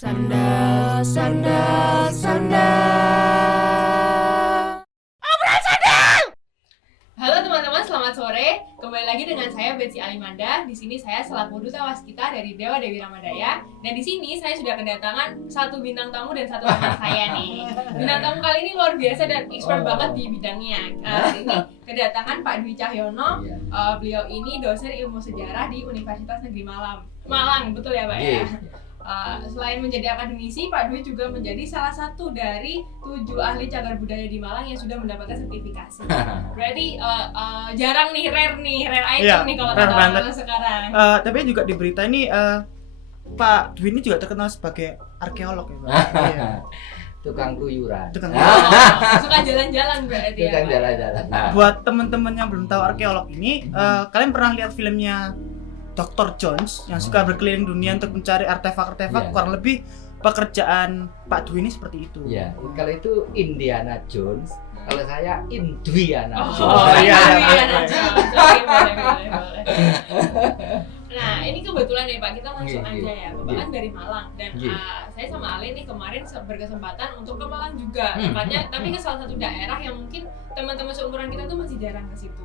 Sanda, sanda, sanda. Halo teman-teman, selamat sore. Kembali lagi dengan saya Betsy Alimanda. Di sini saya selaku duta waskita dari Dewa Dewi Ramadaya. Dan di sini saya sudah kedatangan satu bintang tamu dan satu teman saya nih. Bintang tamu kali ini luar biasa dan expert banget di bidangnya. Ini kedatangan Pak Dwi Cahyono. Beliau ini dosen ilmu sejarah di Universitas Negeri Malang, betul ya Pak ya? Selain menjadi akademisi, Pak Dwi juga menjadi salah satu dari 7 ahli cagar budaya di Malang yang sudah mendapatkan sertifikasi. Berarti jarang nih, rare item nih kalau kata sekarang. Tapi juga di berita ini Pak Dwi ini juga terkenal sebagai arkeolog ya Pak. Iya. Tukang keluyuran. Suka jalan-jalan berarti Tukang ya. jalan-jalan. Buat teman-teman yang belum tahu arkeolog ini, kalian pernah lihat filmnya Dr. Jones yang suka berkeliling dunia untuk mencari artefak-artefak? Iya. Kurang lebih pekerjaan Pak Dwi ini seperti itu. Ya, kalau itu Indiana Jones, kalau saya Indriana Jones. Iya. Boleh. Nah, ini kebetulan nih Pak, kita langsung aja ya. Bapak kan dari Malang dan saya sama Ale nih kemarin berkesempatan untuk ke Malang juga. Tepatnya tapi ke salah satu daerah yang mungkin teman-teman seumuran kita tuh masih jarang ke situ.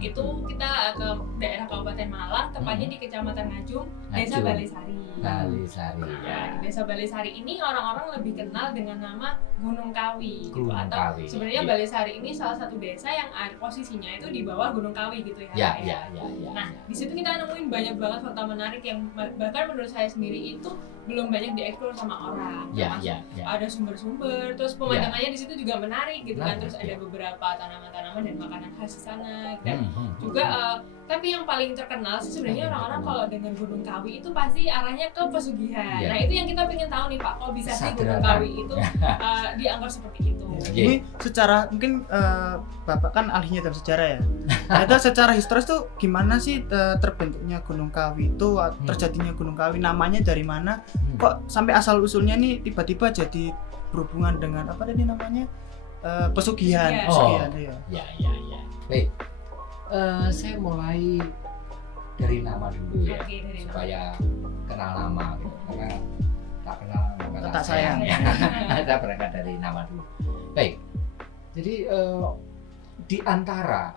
Itu kita ke daerah Kabupaten Malang, tepatnya di Kecamatan Ngajum, Desa Balesari. Ya, di Desa Balesari ini orang-orang lebih kenal dengan nama Gunung Kawi gitu. Atau sebenarnya Balesari ini salah satu desa yang posisinya itu di bawah Gunung Kawi gitu ya. Ya. Nah, di situ kita nemuin banyak banget fakta menarik yang bahkan menurut saya sendiri itu belum banyak dieksplor sama orang. Ya. Ada sumber-sumber, terus pemandangannya di situ juga menarik gitu kan. Terus ada beberapa tanaman-tanaman dan makanan khas di sana dan juga tapi yang paling terkenal sih sebenarnya orang-orang kalau dengan Gunung Kawi itu pasti arahnya ke pesugihan. Nah, itu yang kita pengen tahu nih Pak, kok bisa sih Gunung Kawi itu dianggap seperti itu? Ini secara mungkin Bapak kan ahlinya dalam sejarah ya. Nah, itu secara historis tuh gimana sih terbentuknya Gunung Kawi itu, terjadinya Gunung Kawi, namanya dari mana? Kok sampai asal usulnya nih tiba-tiba jadi berhubungan dengan apa tadi namanya? Pesugihan. Ya. Baik. Saya mulai dari nama dulu ya, supaya kenal nama gitu. Karena tak kenal maka tak sayang. Kita berangkat dari nama dulu. Baik, jadi di antara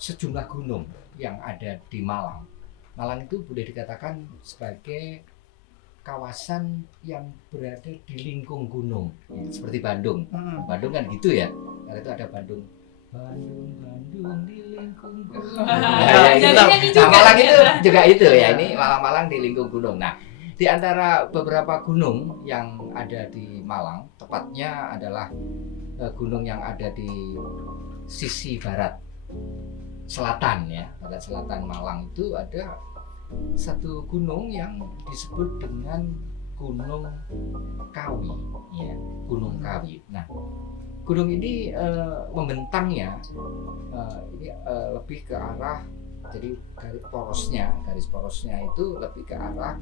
sejumlah gunung yang ada di Malang itu boleh dikatakan sebagai kawasan yang berada di lingkung gunung, seperti Bandung. Bandung kan gitu ya, karena itu ada Bandung di lingkung gunung. Malang itu juga itu ya, ini Malang di lingkung gunung. Nah, di antara beberapa gunung yang ada di Malang, tepatnya adalah gunung yang ada di sisi barat selatan ya, barat selatan Malang itu ada satu gunung yang disebut dengan Gunung Kawi ya, Gunung Kawi. Nah, gunung ini membentangnya ini lebih ke arah, jadi garis porosnya itu lebih ke arah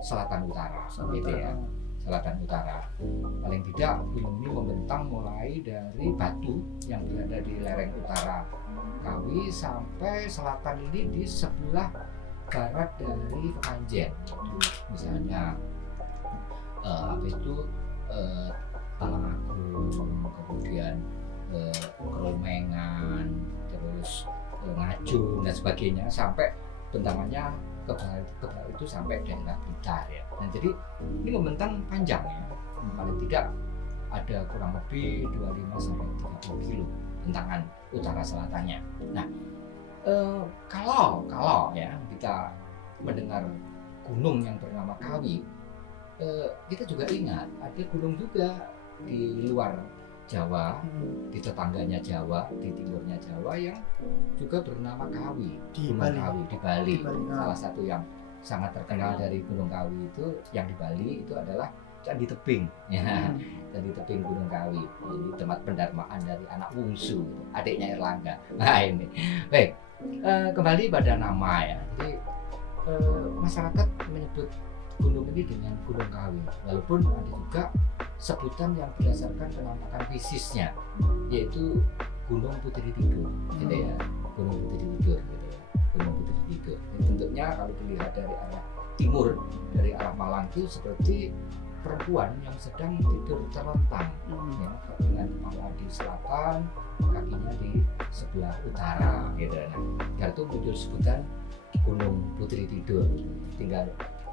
selatan utara gitu ya, selatan utara. Paling tidak gunung ini membentang mulai dari Batu yang berada di lereng utara Kawi sampai selatan ini di sebelah barat dari Kepanjen. Misalnya Talangagung, kemudian Keromengan, terus Ngajum dan sebagainya, sampai bentangannya ke bawah itu sampai daerah Blitar ya. Dan jadi ini membentang panjang ya, paling tidak ada kurang lebih 25 sampai 30 kilo bentangan utara selatannya. Nah, kalau ya kita mendengar gunung yang bernama Kawi, kita juga ingat ada gunung juga di luar Jawa, di tetangganya Jawa, di timurnya Jawa yang juga bernama Kawi, Gunung Kawi di Bali. Salah satu yang sangat terkenal dari Gunung Kawi itu yang di Bali itu adalah Candi Tebing, ya. Candi Tebing Gunung Kawi. Ini tempat pendarmaan dari anak Wungsu, adiknya Erlangga. Nah ini, baik. Kembali pada nama ya. Jadi masyarakat menyebut gunung ini dengan Gunung Kawi, walaupun ada juga sebutan yang berdasarkan penampakan fisiknya, yaitu Gunung Putri Tidur, gitu ya. Gunung Putri Tidur, gitu ya. Gunung Putri Tidur. Ini bentuknya kalau dilihat dari arah timur dari arah Malang itu seperti perempuan yang sedang tidur terlentang, ya, dengan kepala di selatan, kakinya di sebelah utara, gitu. Nah, dari itu muncul sebutan Gunung Putri Tidur. Tinggal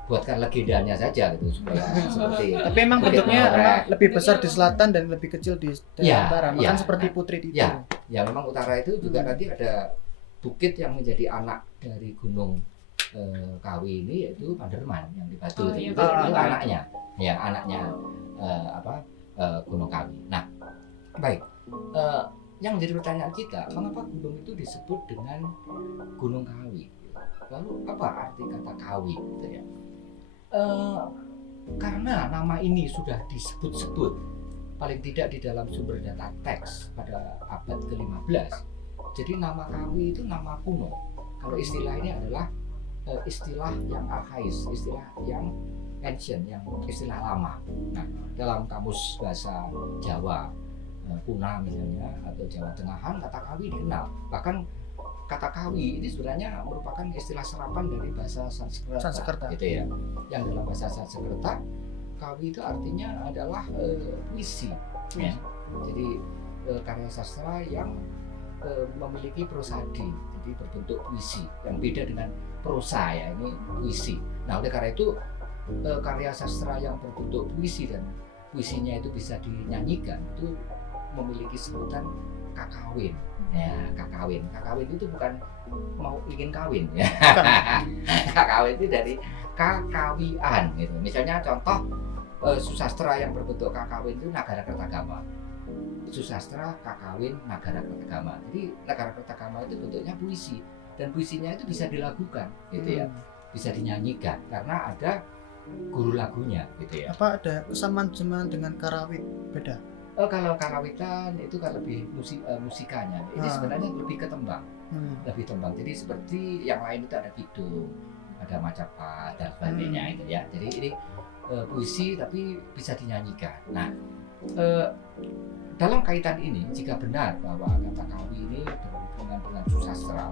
buatkan legendanya saja gitu supaya seperti. Tapi emang Bukit bentuknya Norek. emang lebih besar di selatan dan lebih kecil di Ya, utara. Makan ya. seperti Putri Tidur. Ya. Ya memang utara itu juga nanti ada bukit yang menjadi anak dari Gunung Kawi ini, yaitu Panderman yang di Batu. Oh, iya, itu Panderman. anaknya, ya anaknya Gunung Kawi. Nah, baik. Yang menjadi pertanyaan kita, mengapa gunung itu disebut dengan Gunung Kawi? Lalu apa arti kata Kawi? Gitu ya. Karena nama ini sudah disebut-sebut paling tidak di dalam sumber data teks pada abad ke-15. Jadi nama Kawi itu nama kuno. Kalau istilah ini adalah istilah yang arkhais, istilah yang ancient, yang istilah lama. Nah, dalam kamus bahasa Jawa Kuna misalnya atau Jawa Tengahan, kata Kawi dikenal. Bahkan kata Kawi ini sebenarnya merupakan istilah serapan dari bahasa Sanskerta, gitu ya. Yang dalam bahasa Sanskerta, Kawi itu artinya adalah puisi, ya. Jadi karya sastra yang memiliki prosadi, jadi berbentuk puisi yang beda dengan prosa, ya, ini puisi. Nah, oleh karena itu karya sastra yang berbentuk puisi dan puisinya itu bisa dinyanyikan itu memiliki sebutan kakawin. Ya, kakawin. Kakawin itu bukan mau ingin kawin, ya. Kakawin itu dari kakawian, gitu. Misalnya contoh susastra yang berbentuk kakawin itu Nagara Kertagama. Susastra, kakawin, Nagara Kertagama. Jadi Nagara Kertagama itu bentuknya puisi dan puisinya itu bisa dilakukan, gitu ya. Bisa dinyanyikan karena ada guru lagunya, gitu ya. Apa ada kesamaan dengan karawit? Beda. Kalau karawitan itu kan lebih musikanya. Ini sebenarnya lebih ke tembang. Lebih tembang. Jadi seperti yang lain itu ada kidung, ada macapat dan sebagainya, itu ya. Jadi ini puisi tapi bisa dinyanyikan. Nah, dalam kaitan ini, jika benar bahwa kata Kawi ini berhubungan dengan susastra,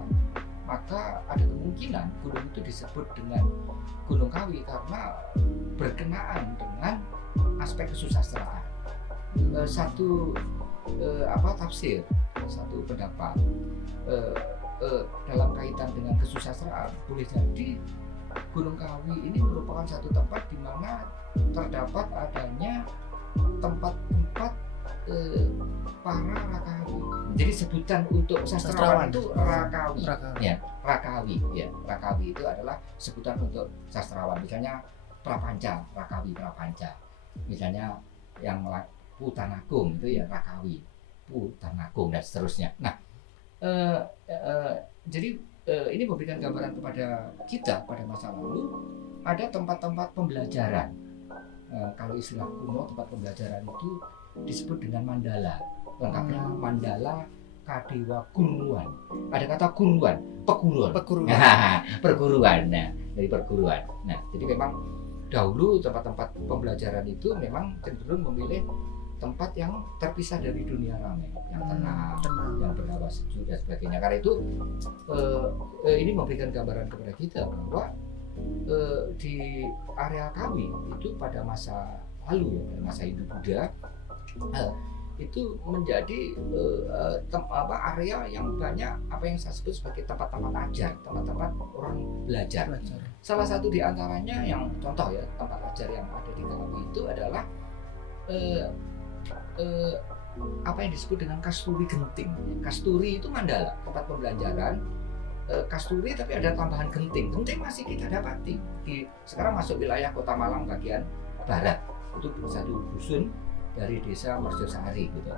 maka ada kemungkinan gunung itu disebut dengan Gunung Kawi karena berkenaan dengan aspek kesusastraan. Satu tafsir, satu pendapat dalam kaitan dengan kesusastraan, boleh jadi Gunung Kawi ini merupakan satu tempat di mana terdapat adanya tempat-tempat para Rakawi. Jadi sebutan untuk sastrawan itu Rakawi. Ya, Rakawi. Ya, Rakawi itu adalah sebutan untuk sastrawan. Misalnya Prapanca, Rakawi Prapanca. Misalnya yang Putanagung itu ya Rakawi, Putanagung dan seterusnya. Nah, jadi ini memberikan gambaran kepada kita pada masa lalu ada tempat-tempat pembelajaran. Kalau istilah kuno tempat pembelajaran itu disebut dengan mandala. Lengkapnya Mandala Kadewa Guruan. Ada kata guruan, peguruan. Perguruan. Nah, dari perguruan. Nah, jadi memang dahulu tempat-tempat pembelajaran itu memang cenderung memilih tempat yang terpisah dari dunia ramai, yang tenang, yang berhawa sejuk dan sebagainya. Karena itu ini memberikan gambaran kepada kita bahwa di area Kawi itu pada masa lalu, ya, pada masa Hindu-Buddha, itu menjadi area yang banyak apa yang saya sebut sebagai tempat-tempat ajar, tempat-tempat orang belajar. Salah satu di antaranya yang contoh ya tempat ajar yang ada di Kawi itu adalah apa yang disebut dengan Kasturi Genting. Kasturi itu mandala, tempat pembelajaran. Kasturi tapi ada tambahan genting. Genting masih kita dapati sekarang masuk wilayah Kota Malang bagian barat. Itu satu dusun dari desa Merjosari gitu.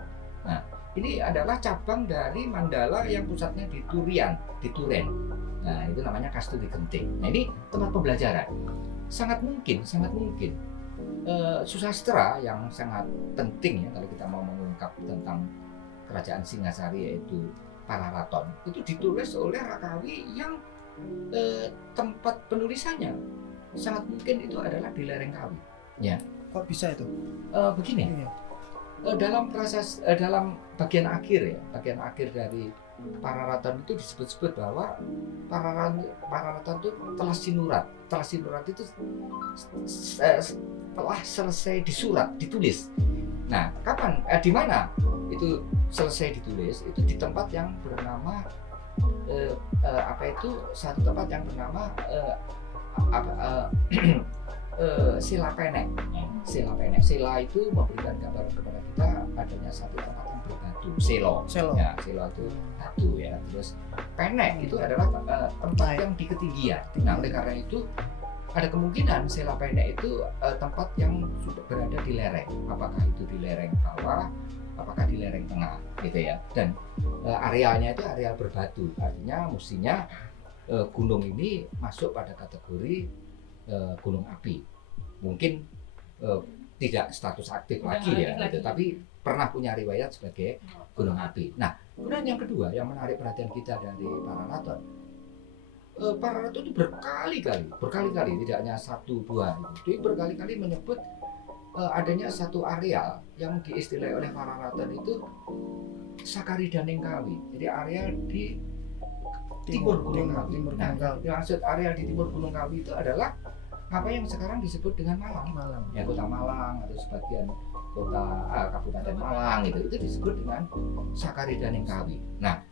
Nah, ini adalah cabang dari mandala yang pusatnya di Turian, di Turen. Nah, itu namanya Kasturi Genting. Nah, ini tempat pembelajaran. Sangat mungkin susastra yang sangat penting ya kalau kita mau mengungkap tentang kerajaan Singasari yaitu Pararaton itu ditulis oleh Rakawi yang tempat penulisannya sangat mungkin itu adalah di lereng Kawi. Ya. Kok bisa itu? Begini. Dalam proses dalam bagian akhir dari Pararaton itu disebut-sebut bahwa Pararaton itu telah sinurat. Telah sinurat itu telah selesai disurat, ditulis. Nah, kapan? Di mana itu selesai ditulis? Itu di tempat yang bernama satu tempat yang bernama Sila Penek. Sila Penek. Sila itu memberikan gambaran kepada kita adanya satu tempat yang berbatu. Selo. Ya, selo itu batu ya. Terus Penek itu adalah tempat yang di ketinggian. Nah, oleh karena itu ada kemungkinan Sela Penek itu tempat yang sudah berada di lereng. Apakah itu di lereng bawah, apakah di lereng tengah, gitu ya. Dan arealnya itu areal berbatu. Artinya mestinya gunung ini masuk pada kategori gunung api. Mungkin tidak status aktif lagi ya, gitu. Tapi pernah punya riwayat sebagai gunung api. Nah, kemudian yang kedua yang menarik perhatian kita dari Pararaton. Pararaton itu berkali-kali, tidak hanya 1-2, jadi berkali-kali menyebut adanya satu areal yang diistilahi oleh Pararaton itu Sakaridanengkawi. Jadi area di timur Gunung Kawi. Nah, yang maksud area di timur Gunung Kawi itu adalah apa yang sekarang disebut dengan Malang. Ya, kota Malang atau sebagian kota Kabupaten Malang itu disebut dengan Sakaridanengkawi. Nah,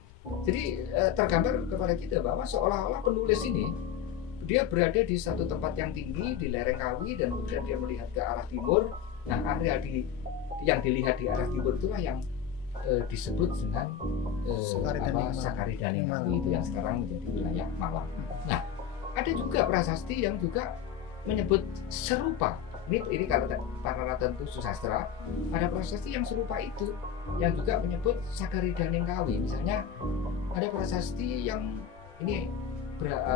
jadi tergambar kepada kita bahwa seolah-olah penulis ini dia berada di satu tempat yang tinggi di lereng Kawi dan kemudian dia melihat ke arah timur. Nah, area yang dilihat di arah timur itulah yang disebut dengan Sakaridanengkawi itu yang sekarang menjadi wilayah Malang. Nah, ada juga prasasti yang juga menyebut serupa. Ini kalau Pararaton itu susastra, ada prasasti yang serupa itu yang juga menyebut Sakaridanengkawi. Misalnya ada prasasti yang ini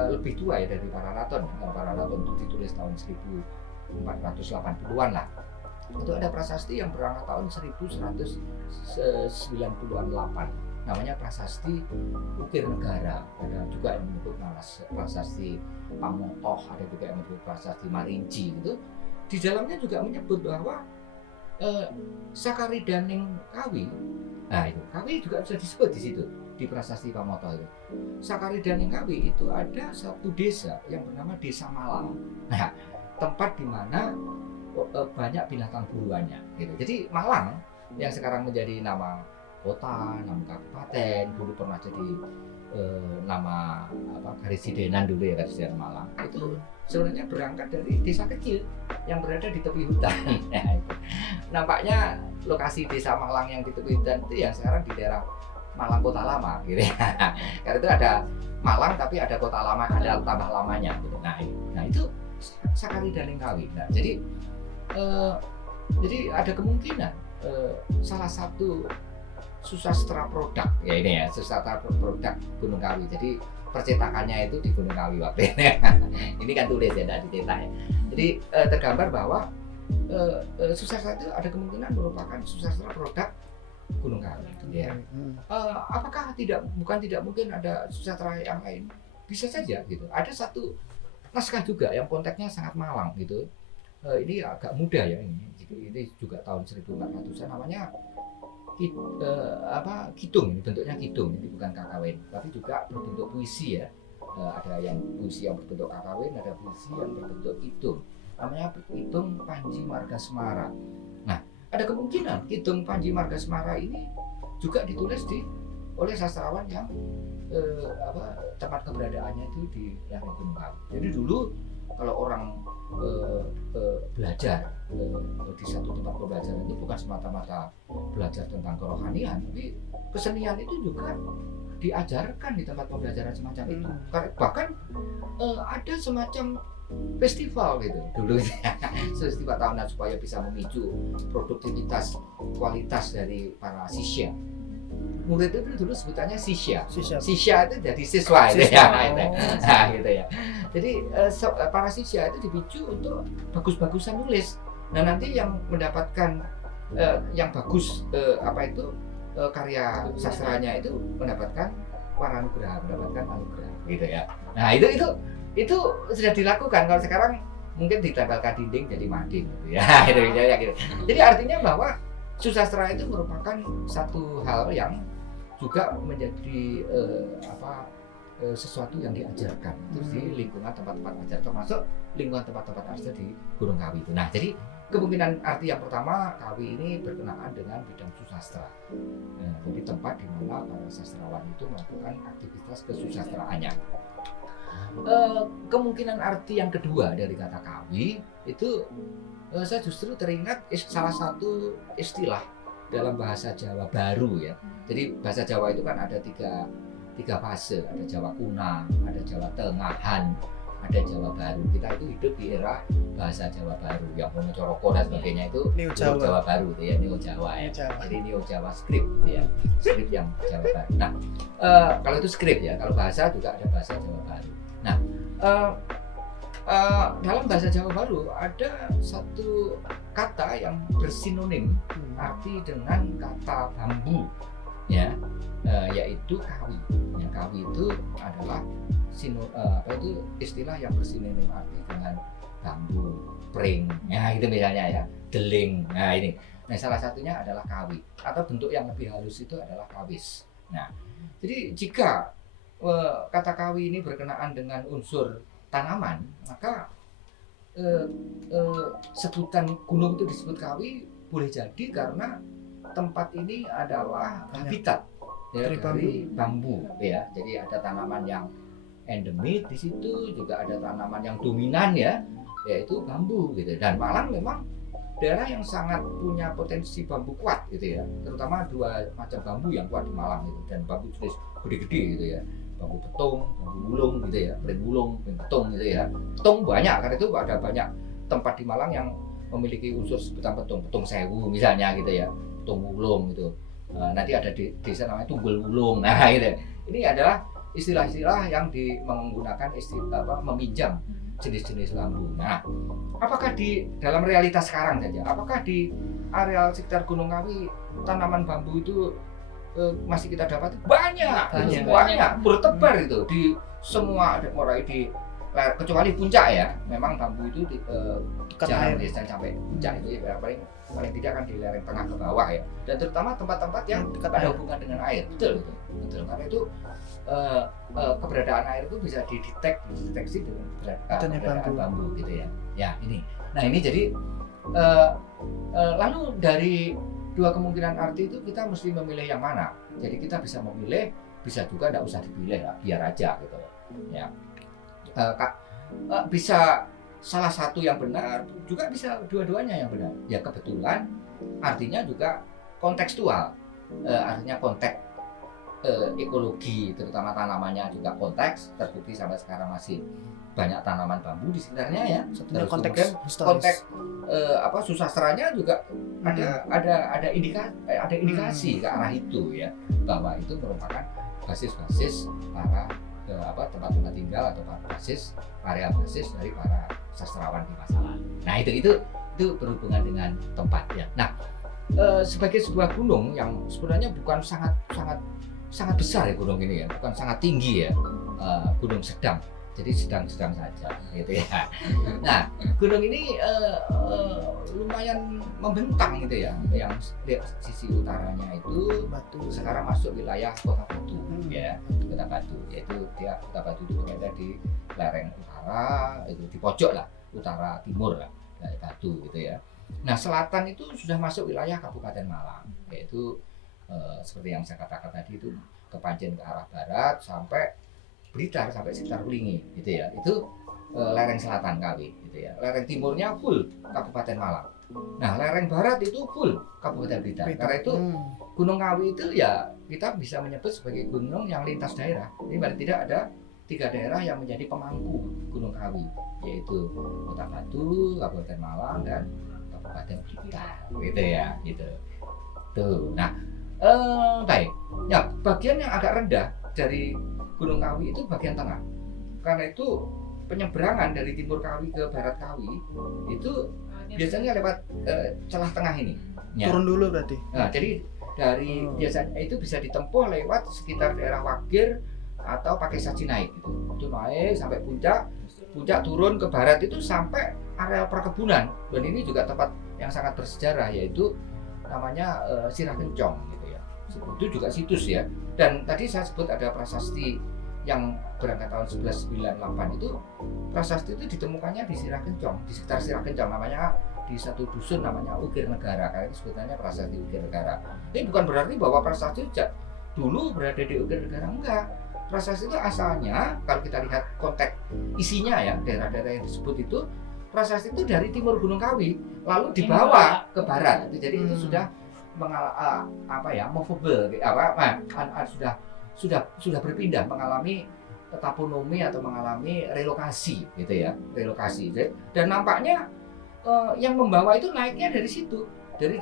lebih tua ya dari Pararaton. Pararaton itu ditulis tahun 1480-an lah. Itu ada prasasti yang berangkat tahun 1198. Namanya prasasti Ukir Negara. Ada juga yang menyebut prasasti Pamotoh, ada juga yang menyebut prasasti Marinci gitu. Di dalamnya juga menyebut bahwa Sakaridanengkawi, nah itu Kawi juga bisa disebut di situ di prasasti Pamoto itu. Sakaridanengkawi itu ada satu desa yang bernama Desa Malang. Nah, tempat di mana banyak binatang buruannya. Gitu. Jadi Malang yang sekarang menjadi nama kota, nama kabupaten, dulu pernah jadi nama Karisidenan dulu ya, Karisidenan Malang. Itu sebenarnya berangkat dari desa kecil yang berada di tepi hutan. Nampaknya lokasi desa Malang yang di tepi hutan itu yang sekarang di daerah Malang Kota Lama gitu ya. Karena itu ada Malang tapi ada Kota Lama, ada tambah lamanya gitu. Nah itu Sakaridanengkawi. Nah, jadi ada kemungkinan salah satu susastra produk ya ini ya, susastra produk Gunung Kawi. Jadi percetakannya itu di Gunung Kawi waktu ini. Ini kan tulis ya, tidak dicetak ya. Jadi tergambar bahwa susastra itu ada kemungkinan merupakan susastra produk Gunung Kawi. Ya. Apakah bukan tidak mungkin ada susastra yang lain? Bisa saja gitu. Ada satu naskah juga yang konteksnya sangat Malang gitu. Ini agak muda ya ini juga tahun 1400-an, namanya Kidung. Ini bentuknya Kidung, ini bukan kakawin tapi juga berbentuk puisi ya. Ada yang puisi yang berbentuk kakawin, ada puisi yang berbentuk Kidung, namanya Kidung Panji Margasemara. Nah, ada kemungkinan Kidung Panji Margasemara ini juga ditulis oleh sastrawan yang tempat keberadaannya itu di lereng Gunung Kawi. Jadi dulu kalau orang belajar di satu tempat pembelajaran itu bukan semata-mata belajar tentang kerohanian, tapi kesenian itu juga diajarkan di tempat pembelajaran semacam itu. Bahkan ada semacam festival gitu dulu, festival tahunan supaya bisa memicu produktivitas kualitas dari para sisya. Murid itu dulu sebutannya sisya. Sisya itu jadi siswa itu ya. Nah, gitu ya. Jadi para sisya itu dipicu untuk bagus-bagusan nulis. Nah, nanti yang mendapatkan yang bagus karya sastranya itu mendapatkan waranugraha, mendapatkan anugerah gitu ya. Nah, itu sudah dilakukan. Kalau sekarang mungkin ditempelkan dinding jadi mading gitu ya. Gitu. Jadi artinya bahwa susastra itu merupakan satu hal yang juga menjadi sesuatu yang diajarkan itu di lingkungan tempat-tempat ajar, termasuk lingkungan tempat-tempat ajar di Gunung Kawi itu. Nah, jadi kemungkinan arti yang pertama, Kawi ini berkenaan dengan bidang susastra. Nah, jadi tempat di mana para sastrawan itu melakukan aktivitas kesusastraannya. Kemungkinan arti yang kedua dari kata Kawi itu saya justru teringat salah satu istilah dalam bahasa Jawa baru ya. Jadi bahasa Jawa itu kan ada tiga fase, ada Jawa kuna, ada Jawa tengahan, ada Jawa baru. Kita itu hidup di era bahasa Jawa baru yang Monocoroko dan sebagainya itu Neo Jawa. Jawa baru itu ya, Neo Jawa ya. Jadi Neo Jawa script ya, script yang Jawa baru. Nah, kalau itu script ya, kalau bahasa juga ada bahasa Jawa baru. Nah, dalam bahasa Jawa baru ada satu kata yang bersinonim arti dengan kata bambu ya, yaitu kawi. Ya, kawi itu adalah istilah yang bersinonim arti dengan bambu, pring, ya itu misalnya ya, deling. Nah ini, nah salah satunya adalah kawi atau bentuk yang lebih halus itu adalah kawis. Nah, jadi jika kata kawi ini berkenaan dengan unsur tanaman, maka sebutan gunung itu disebut kawi boleh jadi karena tempat ini adalah habitat ya, dari bambu ya. Jadi ada tanaman yang endemik di situ, juga ada tanaman yang dominan ya, yaitu bambu gitu. Dan Malang memang daerah yang sangat punya potensi bambu kuat gitu ya. Terutama dua macam bambu yang kuat di Malang itu, dan bambu jenis gede-gede gitu ya. Bambu petung, bambu gulung gitu ya, pring gulung, pring petung gitu ya. Petung banyak, karena itu ada banyak tempat di Malang yang memiliki unsur sebutan petung sewu misalnya gitu ya, petung gulung gitu. Nanti ada di desa namanya tunggul gulung. Nah gitu. Ini adalah istilah-istilah yang menggunakan meminjam jenis-jenis bambu. Nah, apakah di dalam realitas sekarang saja, apakah di areal sekitar Gunung Kawi tanaman bambu itu masih kita dapati? Banyak bertebar itu di semua, mulai di kecuali puncak ya, memang bambu itu jarang sampai puncak itu ya, paling tidak kan di lereng tengah ke bawah ya, dan terutama tempat-tempat yang ada hubungan dengan air. Betul. Karena itu keberadaan air itu bisa dideteksi dengan keberadaan bambu gitu ya. Ya ini. Nah ini jadi lalu dari dua kemungkinan arti itu kita mesti memilih yang mana. Jadi kita bisa memilih, bisa juga tidak usah dipilih lah, biar aja gitu ya. Bisa salah satu yang benar, juga bisa dua-duanya yang benar. Ya kebetulan artinya juga kontekstual, artinya konteks ekologi, terutama tanamannya juga konteks. Terbukti sampai sekarang masih banyak tanaman bambu di sekitarnya ya. Terus konteks susastranya juga ada indikasi ke arah itu ya, bahwa itu merupakan basis-basis para tempat-tempat tinggal atau basis area basis dari para sastrawan di masa lalu. Nah itu berhubungan dengan tempat ya. Nah sebagai sebuah gunung yang sebenarnya bukan sangat besar ya gunung ini ya, bukan sangat tinggi ya, gunung sedang. Jadi sedang saja gitu ya. Nah, gunung ini lumayan membentang gitu ya. Yang di sisi utaranya itu Batu, sekarang masuk wilayah Kota Batu ya, Kota Batu. Yaitu Kota Batu itu berada di lereng utara, itu di pojok lah, utara timur lah dari Batu gitu ya. Nah, selatan itu sudah masuk wilayah Kabupaten Malang, yaitu seperti yang saya katakan tadi itu Kepanjen ke arah barat sampai Blitar sampai sekitar Ulingi gitu ya. Itu lereng selatan Kawi gitu ya. Lereng timurnya full Kabupaten Malang. Nah, lereng barat itu full Kabupaten Blitar. Karena itu Gunung Kawi itu ya kita bisa menyebut sebagai gunung yang lintas daerah. Ini paling tidak ada 3 daerah yang menjadi pemangku Gunung Kawi, yaitu Kota Batu, Kabupaten Malang, dan Kabupaten Blitar gitu ya, gitu. Tuh. Nah, baik. Ya, bagian yang agak rendah dari Gunung Kawi itu bagian tengah. Karena itu penyeberangan dari timur Kawi ke barat Kawi itu biasanya lewat celah tengah ini. Ya. Turun dulu berarti. Nah, jadi dari biasanya itu bisa ditempuh lewat sekitar daerah Wagir atau pakai saji naik gitu. Itu naik sampai puncak turun ke barat itu sampai area perkebunan. Dan ini juga tempat yang sangat bersejarah, yaitu namanya Sirah Kencong gitu ya. itu juga situs ya. Dan tadi saya sebut ada prasasti yang berangkat tahun 1198 itu, prasasti itu ditemukannya di Sirah Kencong, di sekitar Sirah Kencong, namanya di satu dusun namanya Ukir Negara, karena itu sebutannya prasasti Ukir Negara. Ini bukan berarti bahwa prasasti dulu berada di Ukir Negara, enggak. Prasasti itu asalnya, kalau kita lihat konteks isinya ya, daerah-daerah yang disebut itu, prasasti itu dari timur Gunung Kawi, lalu dibawa ke barat. Jadi itu sudah movable, sudah berpindah, mengalami taponomi atau mengalami relokasi gitu ya, relokasi. Dan nampaknya yang membawa itu naiknya dari situ, dari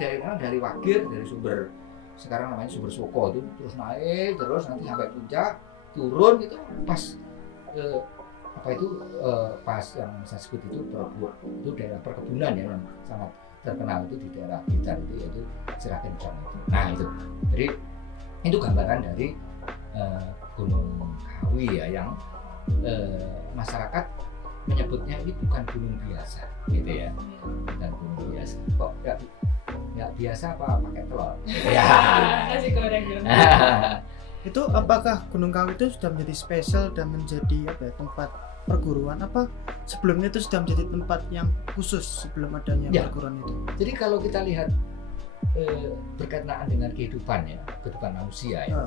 Wagir, dari sumber sekarang namanya sumber Soko itu, terus naik terus nanti sampai puncak, turun gitu pas pas yang saya sebut itu daerah perkebunan ya, yang sangat terkenal itu di daerah Blitar itu, yaitu Sirah Kencong itu. Nah itu, jadi itu gambaran dari Gunung Kawi ya, yang masyarakat menyebutnya ini bukan gunung biasa gitu ya, bukan gunung biasa. Kok nggak biasa apa pakai telur? Ya. Nasi goreng dulu. Itu apakah Gunung Kawi itu sudah menjadi spesial dan menjadi tempat perguruan, apa sebelumnya itu sudah menjadi tempat yang khusus sebelum adanya perguruan itu? Jadi kalau kita lihat berkaitan dengan kehidupan manusia ya.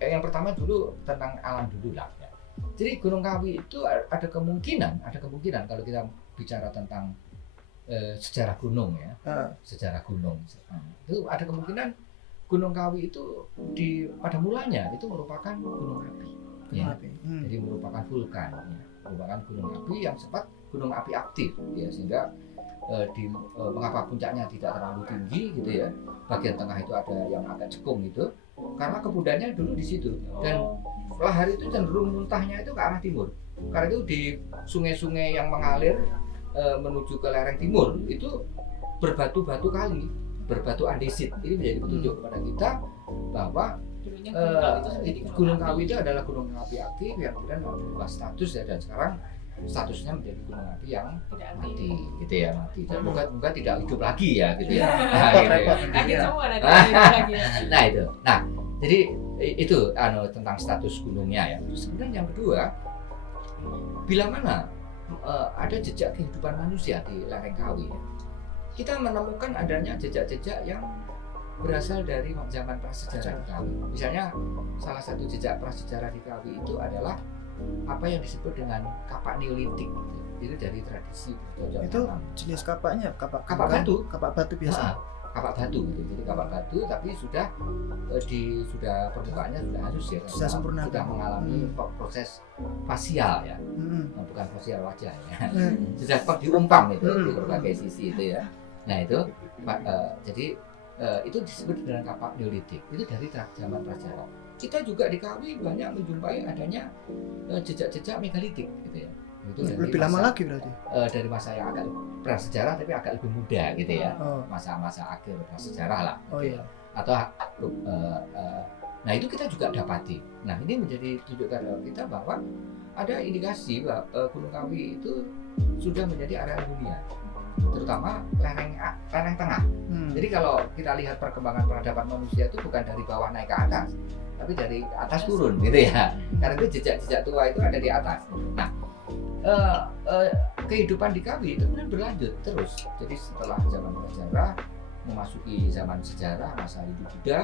Yang pertama dulu tentang alam dulu lah ya. Jadi Gunung Kawi itu ada kemungkinan kalau kita bicara tentang sejarah gunung ya, sejarah gunung itu ada kemungkinan Gunung Kawi itu pada mulanya itu merupakan gunung api. Ya. Jadi merupakan vulkan, ya. Merupakan gunung api yang sempat gunung api aktif, ya, sehingga mengapa puncaknya tidak terlalu tinggi gitu ya, bagian tengah itu ada yang agak cekung gitu, karena kebudayannya dulu di situ, dan lahar itu cenderung muntahnya itu ke arah timur, karena itu di sungai-sungai yang mengalir menuju ke lereng timur itu berbatu-batu kali, berbatu andesit. Ini menjadi petunjuk kepada kita bahwa Gunung Kawi itu adalah gunung api aktif yang kemudian berubah status ya, dan sekarang statusnya menjadi gunung api yang mati gitu ya, mati, dan moga tidak hidup lagi ya gitu ya. Nah itu, jadi itu tentang status gunungnya ya. Terus kemudian yang kedua, bila mana ada jejak kehidupan manusia di lereng Kawi ya, kita menemukan adanya jejak-jejak yang berasal dari zaman prasejarah di Kawi. Misalnya salah satu jejak prasejarah di Kawi itu adalah apa yang disebut dengan kapak Neolitik. Itu dari tradisi bercocok itu tanam. Jenis kapaknya kapak batu, kapak batu biasa. Kapak batu gitu. Jadi kapak batu tapi sudah permukaannya sudah halus ya, sudah mengalami proses fasial ya, bukan fasial wajah ya. Sudah diumpam itu di berbagai sisi itu ya. Nah itu jadi itu disebut dengan kapak Neolitik. Itu dari zaman prasejarah. Kita juga di Kawi banyak menjumpai adanya jejak-jejak megalitik gitu ya. Itu lebih lama lagi berarti. Dari masa yang agak prasejarah tapi agak lebih muda gitu ya. Masa-masa akhir prasejarah lah. Gitu ya. Atau nah itu kita juga dapati. Nah ini menjadi tunjukkan kita bahwa ada indikasi bahwa Gunung Kawi itu sudah menjadi area hunian, terutama lereng tengah. Jadi kalau kita lihat perkembangan peradaban manusia itu bukan dari bawah naik ke atas, tapi dari atas turun gitu ya. Karena itu jejak-jejak tua itu ada di atas. Nah, kehidupan di Kawi itu kemudian berlanjut terus. Jadi setelah zaman prasejarah memasuki zaman sejarah, masa hidup Buddha,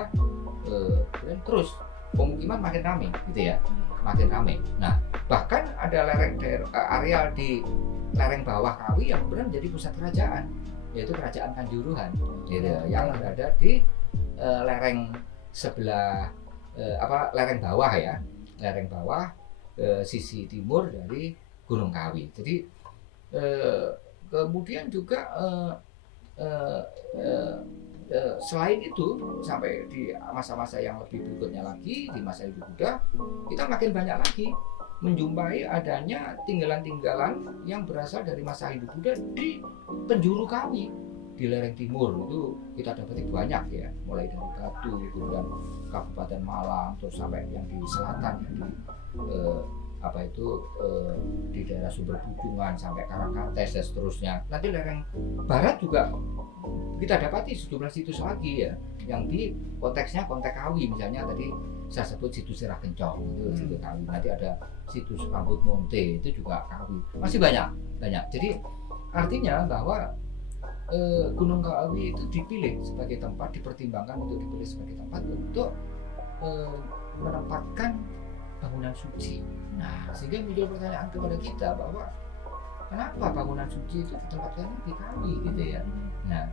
kemudian terus pemukiman makin ramai gitu ya, makin ramai. Nah, bahkan ada areal di lereng bawah Kawi yang kemudian menjadi pusat kerajaan, yaitu kerajaan Kanjuruhan gitu, yang berada di lereng sebelah lereng bawah ya, lereng bawah sisi timur dari Gunung Kawi. Jadi kemudian juga selain itu sampai di masa-masa yang lebih berikutnya lagi, di masa hidup Buddha, kita makin banyak lagi menjumpai adanya tinggalan-tinggalan yang berasal dari masa hidup Buddha di penjuru Kawi, di lereng timur. Itu kita dapati banyak ya, mulai dari Batu, kemudian Kabupaten Malang, terus sampai yang di selatan, yang di apa itu di daerah Sumber Pucungan sampai Karangkates dan seterusnya. Nanti lereng barat juga kita dapati sejumlah situs lagi ya, yang di konteksnya konteks Kawi, misalnya tadi saya sebut situs Sirah Kencong itu situs Kawi. Nanti ada situs Rambut Monte itu juga Kawi. Masih banyak. Jadi artinya bahwa Gunung Kawi itu dipilih sebagai tempat, dipertimbangkan untuk dipilih sebagai tempat untuk menempatkan bangunan suci. Nah, sehingga muncul pertanyaan kepada kita bahwa kenapa bangunan suci itu ditempatkan di Kawi gitu ya. Nah,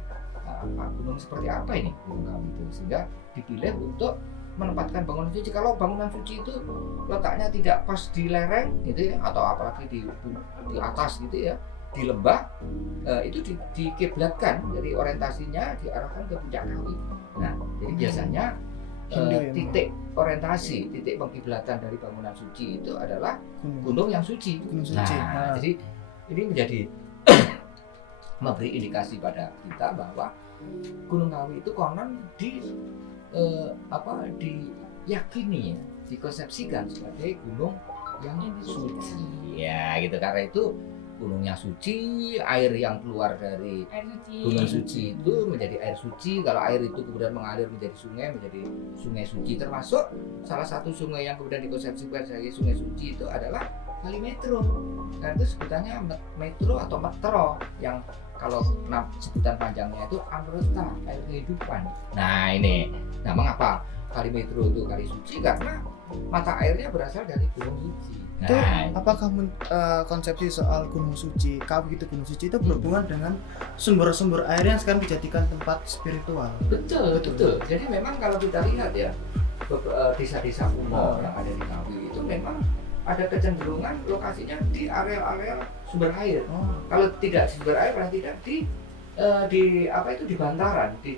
gunung seperti apa ini Gunung Kawi itu, sehingga dipilih untuk menempatkan bangunan suci. Kalau bangunan suci itu letaknya tidak pas di lereng gitu ya, atau apalagi di atas gitu ya, di lembah, itu dikiblatkan, jadi orientasinya diarahkan ke puncak Kawi. Nah, jadi biasanya titik orientasi, titik pengkiblatan dari bangunan suci itu adalah gunung yang suci. Nah, jadi ini menjadi memberi indikasi pada kita bahwa Gunung Kawi itu konon diyakini, dikonsepsikan sebagai gunung yang suci. Ya, gitu. Karena itu gunungnya suci, air yang keluar dari gunung suci itu menjadi air suci. Kalau air itu kemudian mengalir menjadi sungai suci, termasuk salah satu sungai yang kemudian dikonsepsikan sebagai sungai suci itu adalah Kali Metro. Dan itu sebutannya Metro atau Metro, yang kalau sebutan panjangnya itu Amrita, air kehidupan. Nah ini, mengapa Kali Metro itu kali suci? Karena mata airnya berasal dari gunung suci. Itu apakah konsepsi soal gunung suci, Kawi itu gunung suci itu berhubungan dengan sumber-sumber air yang sekarang dijadikan tempat spiritual? Betul. Jadi memang kalau kita lihat ya, desa-desa kuno yang ada di Kawi itu memang ada kecenderungan lokasinya di area-area sumber air. Kalau tidak di sumber air, paling tidak di bantaran, di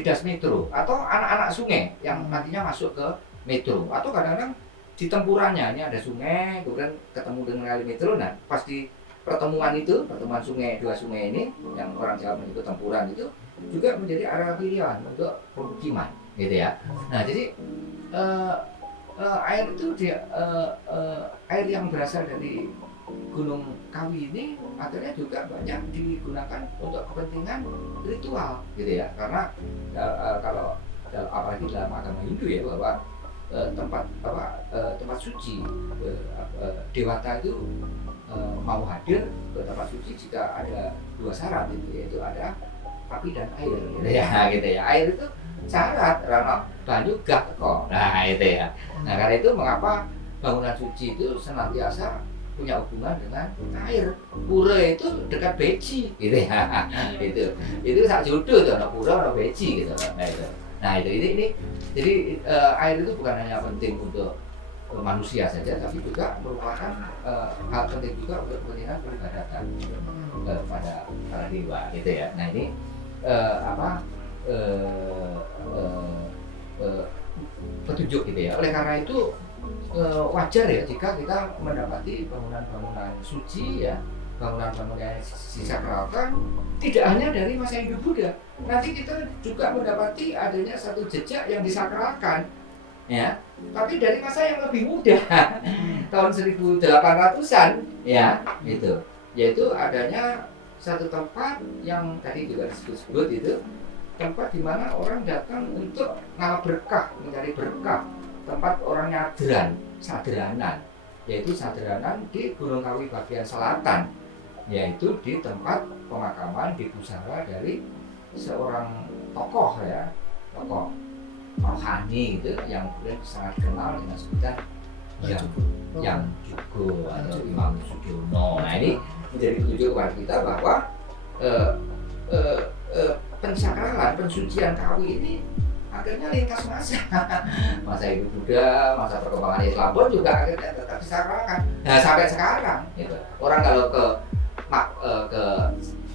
das metro, atau anak-anak sungai yang nantinya masuk ke metro, atau kadang-kadang di tempurannya, ini ada sungai, kemudian ketemu dengan Kali Metro. Nah, pas di pertemuan sungai, dua sungai ini, yang orang Jawa menyebut tempuran itu, juga menjadi area pilihan untuk pemukiman, gitu ya. Nah, jadi air itu air yang berasal dari Gunung Kawi ini akhirnya juga banyak digunakan untuk kepentingan ritual, gitu ya. Karena kalau apalagi dalam agama Hindu ya, bahwa tempat suci, dewata itu mau hadir ke tempat suci jika ada dua syarat, yaitu ada api dan air, gitu ya. Air itu syarat, karena banyu gak teko. Nah itu ya. Nah karena itu mengapa bangunan suci itu senantiasa punya hubungan dengan air. Pura itu dekat beci, gitu ya. Itu sak jodoh tuh, ada pura, ada beci, gitu. Nah itu ini jadi air itu bukan hanya penting untuk manusia saja, tapi juga merupakan hal penting juga untuk kepentingan peribadatan pada para dewa, gitu ya. Nah ini petunjuk, gitu ya. Oleh karena itu wajar ya jika kita mendapati bangunan-bangunan suci ya, bangunan-bangunan yang disakralkan tidak hanya dari masa hidup Buddha. Nanti kita juga mendapati adanya satu jejak yang disakralkan ya, tapi dari masa yang lebih muda, tahun 1800-an ya, gitu. Yaitu adanya satu tempat yang tadi juga disebut itu, tempat di mana orang datang untuk ngalap berkah, mencari berkah, tempat orang nyadran, saderanan, yaitu saderanan di Gunung Kawi bagian selatan, yaitu di tempat pemakaman di pusara dari seorang tokoh ya, tokoh rohani gitu, yang kemudian sangat kenal dengan sebutan yang Jugo atau Imam Sudiono. Nah ini menjadi petunjuk kepada kita bahwa pensakralan, pensucian Kawi ini akhirnya lintas masa hidup Buddha, masa perkembangan Islam pun juga akhirnya tetap disakralkan. Nah sampai sekarang gitu. Orang kalau ke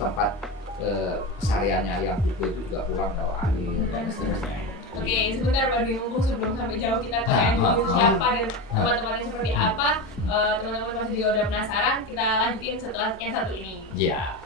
tempat kesariannya yang Jugo itu juga pulang bawa air dan seterusnya. Oke, sebentar Pak Dwi, mumpung sebelum sampai jauh kita tanya siapa dan tempat-tempatnya seperti apa, teman-teman masih juga udah penasaran, kita lanjutin setelah yang satu ini. Iya.